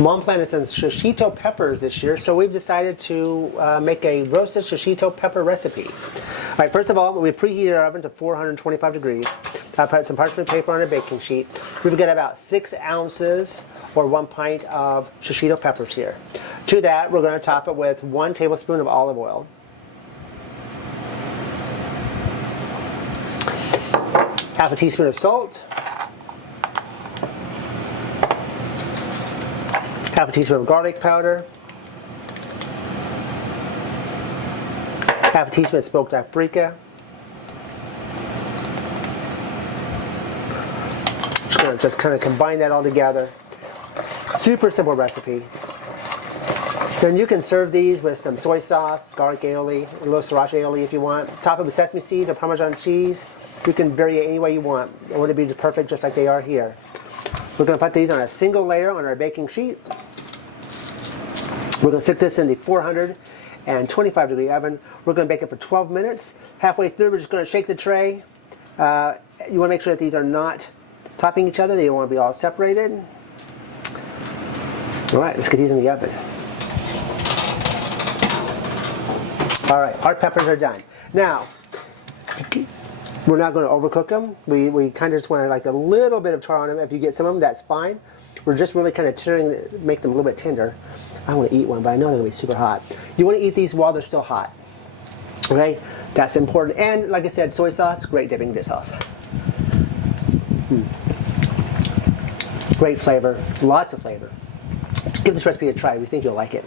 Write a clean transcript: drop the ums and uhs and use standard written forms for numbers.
Mom planted some shishito peppers this year, so we've decided to make a roasted shishito pepper recipe. All right, first of all, we preheat our oven to 425 degrees. I put some parchment paper on a baking sheet. We've got about 6 ounces or 1 pint of shishito peppers here. To that, we're going to top it with 1 tablespoon of olive oil, half a teaspoon of salt, half a teaspoon of garlic powder, half a teaspoon of smoked paprika. Just going to just kind of combine that all together. Super simple recipe. Then you can serve these with some soy sauce, garlic aioli, a little sriracha aioli if you want. Top it with sesame seeds or Parmesan cheese. You can vary it any way you want. I want it to be perfect just like they are here. We're going to put these on a single layer on our baking sheet. We're going to stick this in the 425 degree oven. We're going to bake it for 12 minutes. Halfway through, we're just going to shake the tray. You want to make sure that these are not topping each other. They don't want to be all separated. All right, let's get these in the oven. All right, our peppers are done. Now, we're not going to overcook them. We kind of just want to like a little bit of char on them. If you get some of them, that's fine. We're just really kind of make them a little bit tender. I want to eat one, but I know they're going to be super hot. You want to eat these while they're still hot. Okay? That's important. And like I said, soy sauce, great dipping dish sauce. Great flavor. Lots of flavor. Give this recipe a try. We think you'll like it.